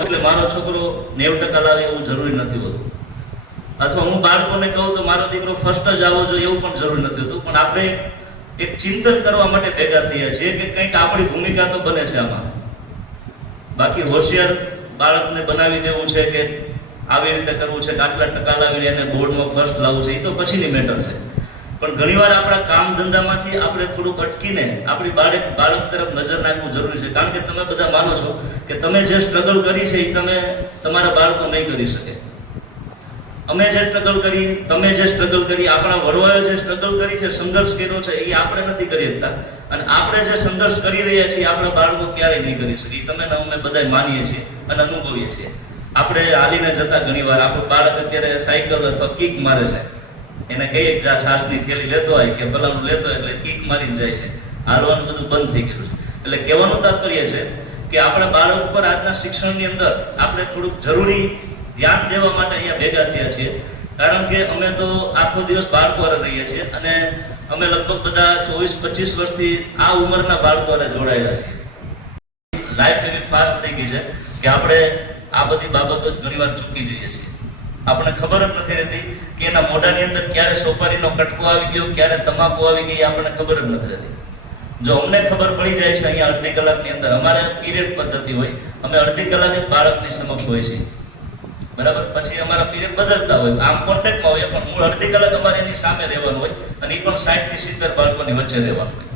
એટલે મારો છોકરો 90% લાવે એવું જરૂરી નથી હોતું, અથવા હું બાળકોને કહું તો મારો દીકરો ફર્સ્ટ જ આવવો જોઈએ એવું પણ જરૂરી નથી હોતું. પણ આપણે એક ચિંતન કરવા માટે ભેગા થયા છીએ કે કંઈક આપણી ભૂમિકા તો બને છે આમાં. બાકી હોશિયાર બાળકને બનાવી દેવું છે કે આવી રીતે કરવું છે કે આટલા ટકા લાવીને એને બોર્ડમાં ફર્સ્ટ લાવવું છે, એ તો પછીની મેટર છે. પણ ઘણીવાર આપણા કામ ધંધામાંથી આપણે થોડુંક અટકીને આપણી બાળક તરફ નજર નાખવું જરૂરી છે. કારણ કે તમે બધા માનો છો કે તમે જે સ્ટ્રગલ કરી છે એ તમે તમારા બાળકો નહીં કરી શકે. અમે જે સ્ટ્રગલ કરી, તમે જે સ્ટ્રગલ કરી, આપણા વડવાઓએ જે સ્ટ્રગલ કરી છે, સંઘર્ષ કર્યો છે, એ આપણે નથી કરી શકતા. અને આપણે જે સંઘર્ષ કરી રહ્યા છીએ આપણા બાળકો ક્યારેય નહીં કરી શકે. એ તમે અમે બધા માનીએ છીએ અને અનુભવીએ છીએ. આપણે હાલીને જતા ઘણીવાર આપણું બાળક અત્યારે સાયકલ અથવા કિક મારે છે, એને કહીએ કે છાસની થેલી લેતો હોય કે ફલાણું લેતો હોય એટલે કિક મારીને જાય છે, હાલવાનું બધું બંધ થઈ ગયું છે. એટલે કહેવાનું તાત્પર્ય છે કે આપણા બાળક પર આજના શિક્ષણની અંદર આપણે થોડુંક જરૂરી ધ્યાન દેવા માટે અહીંયા ભેગા થયા છીએ. કારણ કે અમે તો આખો દિવસ બાળકો રહીએ છીએ અને અમે લગભગ બધા 24-25 વર્ષથી આ ઉંમરના બાળકો જોડાયેલા છીએ. લાઈફ એવી ફાસ્ટ થઈ ગઈ છે કે આપણે આ બધી બાબતો જ ઘણીવાર ચૂકી જઈએ છીએ. આપણને ખબર જ નથી રહેતી કે એના મોઢાની અંદર ક્યારે સોપારીનો કટકો આવી ગયો, ક્યારે તમાકુ આવી ગઈ, આપણને ખબર જ નથી રહેતી. જો અમને ખબર પડી જાય છે અહીંયા અડધી કલાકની અંદર, અમારે પીરિયડ પદ્ધતિ હોય, અમે અડધી કલાક જ બાળકની સમક્ષ હોય છે, બરાબર. પછી અમારા પીરિયડ બદલતા હોય, આમ કોન્ટેક્ટમાં હોય, પણ મૂળ અડધી કલાક અમારે એની સામે રહેવાનું હોય અને એ પણ 60 થી 70 બાળકોની વચ્ચે રહેવાનું હોય.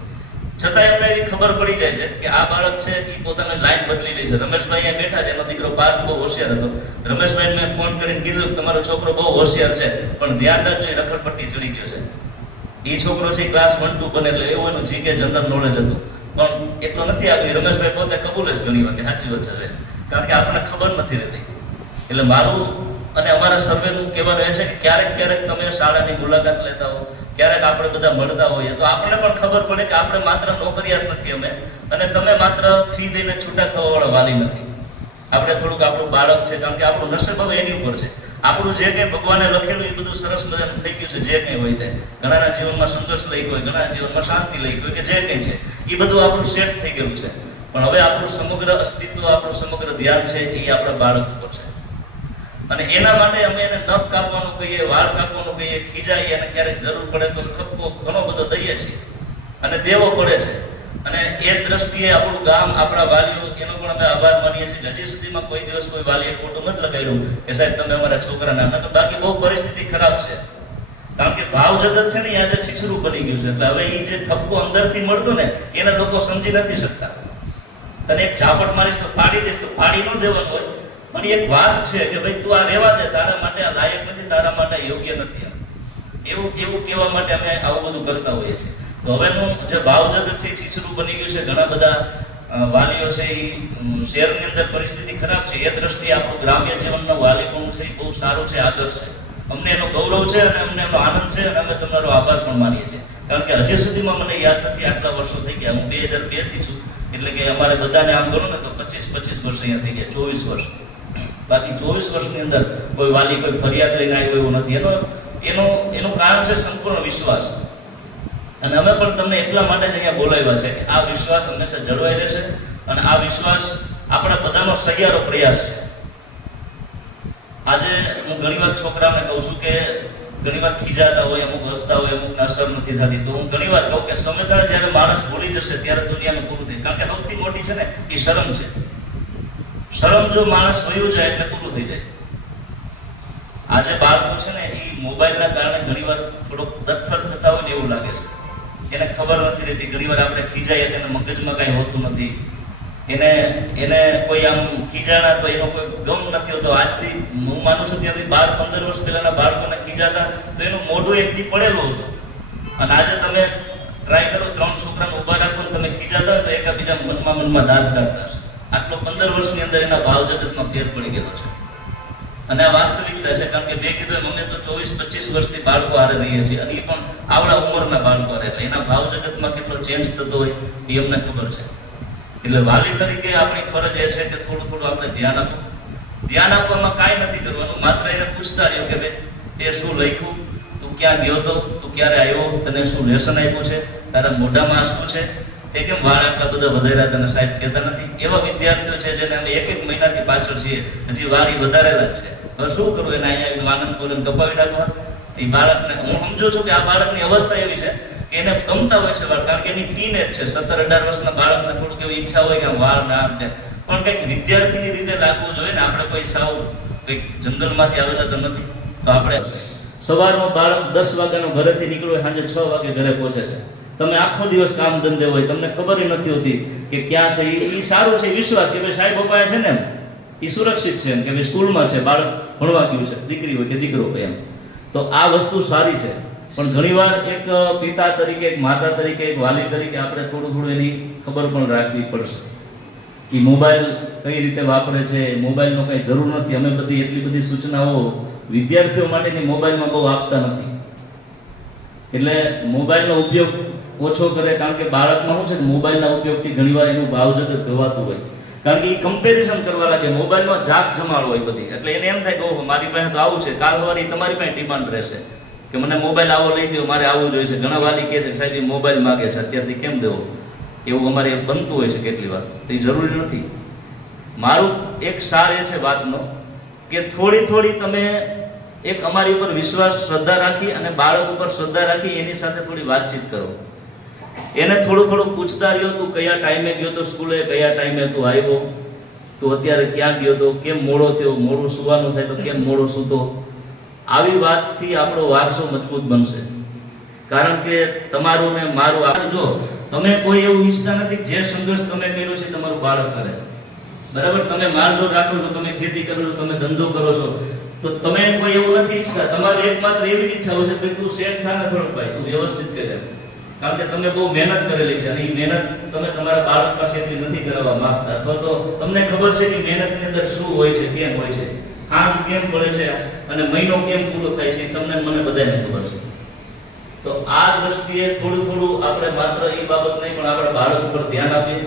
છતાંય અમને એવી ખબર પડી જાય છે કે આ બાળક છે એ પોતાની લાઈન બદલી લે છે. રમેશભાઈ અહીંયા બેઠા છે, એનો દીકરો પાર્થ બહુ હોશિયાર હતો. રમેશભાઈ મેં ફોન કરીને કીધું તમારો છોકરો બહુ હોશિયાર છે, પણ ધ્યાન રાખજો એ રખડપટ્ટી ચડી ગયો છે. એ છોકરો છે ક્લાસ 1-2 બને એટલે એવું એનું જીકે જનરલ નોલેજ હતું, પણ એટલો નથી આપી. રમેશભાઈ પોતે કબૂલ જ ઘણી વાર સાચી વાત છે, કારણ કે આપણને ખબર નથી રહેતી. એટલે મારું અને અમારા સર્વેનું કહેવાનું એ છે કે ક્યારેક તમે શાળાની મુલાકાત લેતા હો, ક્યારેક આપણે બધા મળતા હોઈએ તો આપણને પણ ખબર પડે કે આપણે માત્ર નોકરિયાત નથી અમે, અને તમે માત્ર ફી દઈને છૂટા થવા વાળા વાલી નથી. આપણે થોડુંક આપણું બાળક છે, કારણ કે આપણું નસીબ હવે એની ઉપર છે. આપણું જે કંઈ ભગવાને લખેલું એ બધું સરસ મજાનું થઈ ગયું છે. જે કંઈ હોય તે ઘણાના જીવનમાં સંઘર્ષ લઈ હોય, ઘણાના જીવનમાં શાંતિ લઈ હોય કે જે કંઈ છે એ બધું આપણું સેટ થઈ ગયું છે. પણ હવે આપણું સમગ્ર અસ્તિત્વ, આપણું સમગ્ર ધ્યાન છે એ આપણા બાળક ઉપર છે. અને એના માટે અમે એને નખ કાપવાનું કહીએ, વાળ કાપવાનું કહીએ, ખીજાઈએ અને ક્યારેક જરૂર પડે તો ખપકો ઘણો બધો દઈએ છીએ અને દેવો પડે છે. અને એ દ્રષ્ટિએ આપણું ગામ, આપણા વાલીઓ, એનો પણ અમે આભાર માનીએ છીએ. હજી સુધીમાં કોઈ દિવસ કોઈ વાલીએ ખોટું નથી લગાવ્યું કે સાહેબ તમે અમારા છોકરાના ના. બાકી બહુ પરિસ્થિતિ ખરાબ છે, કારણ કે ભાવ જગત છે ને એ આજે છીછરું બની ગયું છે. એટલે હવે એ જે ઠપકો અંદરથી મળતો ને એને લોકો સમજી નથી શકતા. તને એક ઝાપટ મારીશ તો ફાડી દઈશ, તો ફાડી ન દેવાનું હોય, પણ એક વાત છે કે ભાઈ તું આ રહેવા દે, તારા માટે આ લાયક નથી, તારા માટે યોગ્ય નથી. એવું કહેવા માટે અમે આવું બધું કરતા હોઈએ છીએ. તો હવેનું જે ભાવ જગત છે એ છીછરું બની ગયું છે. ઘણા બધા વાલીઓ છે એ શહેરની અંદર પરિસ્થિતિ ખરાબ છે, એ દ્રષ્ટિએ આપણું ગ્રામ્ય જીવનનું વાલીપણું છે એ બહુ સારું છે, આદર્શ છે. અમને એનો ગૌરવ છે અને અમને એનો આનંદ છે અને અમે તમારો આભાર પણ માનીએ છીએ. કારણ કે હજી સુધીમાં મને યાદ નથી, આટલા વર્ષો થઈ ગયા. હું 2002 થી છું, એટલે કે અમારે બધાને આમ ગણો ને તો 25 વર્ષ અહીંયા થઈ ગયા, 24 વર્ષ. બાકી 24 વર્ષની અંદર કોઈ વાલી કોઈ ફરિયાદ લઈને આવ્યો એવું નથી. એનું કારણ છે સંપૂર્ણ વિશ્વાસ. અને અમે પણ તમને એટલા માટે જ અહીંયા બોલાવ્યા છે કે આ વિશ્વાસ હંમેશા જળવાઈ રહેશે અને આ વિશ્વાસ આપણા બધાનો સહિયારો પ્રયાસ છે. આજે હું ઘણીવાર છોકરાઓને કહું છું કે ઘણીવાર ખીજાતા હોય, અમુક હસતા હોય, અમુકને અસર નથી થતી, તો હું ઘણીવાર કહું કે સમજદાર જ્યારે માણસ ભૂલી જશે ત્યારે દુનિયાનું પૂરું થાય. કારણ કે સૌથી મોટી છે ને એ શરમ છે. શરમ જો માણસ વયું જાય એટલે પૂરું થઈ જાય. આજે બાળકો છે ને એ મોબાઈલના કારણે ઘણીવાર થોડોક દઠ્ઠર થતા હોય ને એવું લાગે છે. એને ખબર નથી રહેતી. ઘણીવાર આપણે ખીજાઈએ તેને મગજમાં કાંઈ હોતું નથી. એને કોઈ આમ ખીજાણા તો એનો કોઈ ગમ નથી હોતો. આજથી હું માનું છું ત્યાંથી 12-15 વર્ષ પહેલાના બાળકોને ખીજાતા તો એનું મોઢું એકથી પડેલું હતું. અને આજે તમે ટ્રાય કરો 3 છોકરાને ઊભા રાખો ને તમે ખીજાતા હોય તો એકાબીજા મનમાં દાંત કાઢતા હશે. આટલો 15 વર્ષની અંદર એના ભાવ જગતમાં ફેર પડી ગયેલો છે. અને આ વાસ્તવિકતા છે. કારણ કે મેં કીધું અમે તો 24-25 વર્ષથી બાળકો હારે રહીએ છીએ અને એ પણ આવડા ઉંમરના બાળકો હારે, એટલે એના ભાવ જગતમાં કેટલો ચેન્જ થતો હોય એ અમને ખબર છે. એટલે વાલી તરીકે આપણી ફરજ એ છે કે થોડું આપણે ધ્યાન આપવું. ધ્યાન આપવામાં કાંઈ નથી કરવાનું, માત્ર એને પૂછતા રહ્યો કે ભાઈ તે શું લખ્યું, તું ક્યાં ગયો હતો, તું ક્યારે આવ્યો, તને શું લેસન આપ્યું છે, તારા મોઢામાં શું છે, તે કેમ વાળ આટલા બધા વધાર્યા તને સાહેબ કહેતા નથી? એવા વિદ્યાર્થીઓ છે જેને અમે એક મહિનાથી પાછળ છીએ, હજી વાળ ઈ વધારેલા જ છે. હવે શું કરવું? એને અહીંયા આવીને આનંદ બોલીને કપાવી નાખવા? એ બાળકને હું સમજુ છું કે આ બાળકની અવસ્થા એવી છે કે એને ગમતા હોય છે વાળ, કારણ કે એની ટીનેજ છે. 17-18 વર્ષના બાળકને થોડુંક એવી ઈચ્છા હોય કે આમ વાળ ના આમ તેમ, પણ કંઈક વિદ્યાર્થીની રીતે લાગવું જોઈએ ને. આપણે કોઈ સાવ કંઈક જંગલમાંથી આવેલા તો નથી. તો આપણે સવારમાં બાળક 10 વાગ્યાનો ઘરેથી નીકળ્યો, સાંજે 6 વાગે ઘરે પહોંચે છે. તમે આખો દિવસ કામ ધંધે હોય, તમને ખબર નથી હોતી કે ક્યાં છે. એ સારું છે, વિશ્વાસ કે ભાઈ સાહેબ પપ્પાએ છે ને એ સુરક્ષિત છે, એમ કે ભાઈ સ્કૂલમાં છે, બાળક ભણવા ગયું છે, દીકરી હોય કે દીકરો હોય એમ. તો આ વસ્તુ સારી છે. પણ ઘણીવાર એક પિતા તરીકે, એક માતા તરીકે, એક વાલી તરીકે આપણે થોડું એની ખબર પણ રાખવી પડશે કે મોબાઈલ કઈ રીતે વાપરે છે. મોબાઈલનો કંઈ જરૂર નથી. અમે બધી એટલી બધી સૂચનાઓ વિદ્યાર્થીઓ માટેની મોબાઈલમાં બહુ આપતા નથી. એટલે મોબાઈલનો ઉપયોગ ઓછો કરે, કારણ કે બાળકમાં શું છે કે મોબાઈલના ઉપયોગથી ઘણીવાર એનું ભાવ જગત ગવાતું હોય. કારણ કે એ કમ્પેરિઝન કરવા લાગે. મોબાઈલમાં જાગ જમાડ હોય બધી, એટલે એને એમ થાય કે ઓહો મારી પાસે તો આવું છે, કાલ સવારે તમારી પાસે ડિમાન્ડ રહેશે કે મને મોબાઈલ આવો લઈ દો, મારે આવું જોઈએ છે. ઘણા વાલી કહે છે સાહેબ એ મોબાઈલ માગે છે, અત્યારથી કેમ દેવો? એવું અમારે બનતું હોય છે કેટલી વાર. તો એ જરૂરી નથી. મારું એક સાર એ છે વાતનો કે થોડી તમે એક અમારી ઉપર વિશ્વાસ, શ્રદ્ધા રાખી અને બાળક ઉપર શ્રદ્ધા રાખી એની સાથે થોડી વાતચીત કરો. એને થોડું પૂછતા રહ્યો, તું કયા ટાઈમે ગયો તો સ્કૂલે, કયા ટાઈમે તું આવ્યો, તું અત્યારે ક્યાં ગયો તો, કેમ મોડો થયો, મોડું સુવાનું થાય તો કેમ મોડો સૂતો. આવી વાતથી આપણો વારસો મજબૂત બનશે. કારણ કે તમારું ને મારું, જો તમે કોઈ એવું ઈચ્છતા નથી જે સંઘર્ષ તમે કર્યો છે તમારું બાળક કરે, બરાબર? તમે માલઢોર રાખો છો, તમે ખેતી કરો છો, તમે ધંધો કરો છો, તો તમે કોઈ એવું નથી ઈચ્છતા. તમારી એકમાત્ર એવી ઈચ્છા હોય છે કે તું સેટ થા ને થોડુંક ભાઈ, તું વ્યવસ્થિત કરે. કારણ કે તમે બહુ મહેનત કરેલી છે અને એ મહેનત તમે તમારા બાળક પાસેથી નથી કરાવવા માંગતા, અથવા તો તમને ખબર છે કે મહેનતની અંદર શું હોય છે, કેમ હોય છે, આંચ કેમ પડે છે અને મહિનો કેમ પૂરો થાય છે, તમને મને બધાને ખબર છે. તો આ દ્રષ્ટિએ થોડું આપણે માત્ર એ બાબત નહીં પણ આપણા બાળક ઉપર ધ્યાન આપીએ,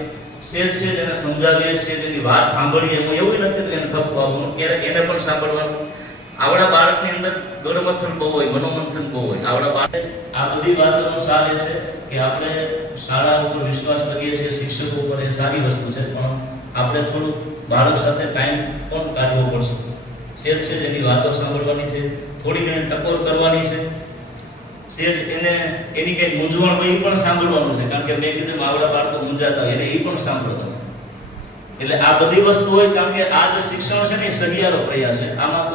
સેજ એને સમજાવીએ, એની વાત સાંભળીએ. હું એવું નથી કે એને ખપ આપવાનું, ક્યારેક એને પણ સાંભળવાનું. આવડા બાળકની અંદર ગળમથન બહુ હોય, મનોમંથન બહુ હોય. આવડા બાળક આ બધી વાતોનો સાર એ છે કે આપણે શાળા ઉપર વિશ્વાસ કરીએ છીએ, શિક્ષકો ઉપર, એ સારી વસ્તુ છે, પણ આપણે થોડું બાળક સાથે ટાઈમ પણ કાઢવો પડશે. સેજ એની વાતો સાંભળવાની છે, થોડી ઘણી ટકોર કરવાની છે. સેજ એને એની કંઈક મૂંઝવણ હોય એ પણ સાંભળવાનું છે, કારણ કે મેં કીધું આવડા બાળકો મૂંઝાતા હોય એને એ પણ સાંભળવાનું. એટલે આ બધી વસ્તુ હોય, કારણ કે આ જે શિક્ષણ છે ને એ સહિયારો પ્રયાસ છે. આમાં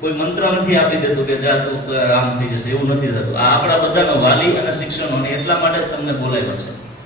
કોઈ મંત્ર નથી આપી દેતું કે જા તું આમ થઈ જશે, એવું નથી થતું. આ આપણા બધાનો વાલી અને શિક્ષણનો, એટલા માટે જ તમને બોલાવ્યો છે.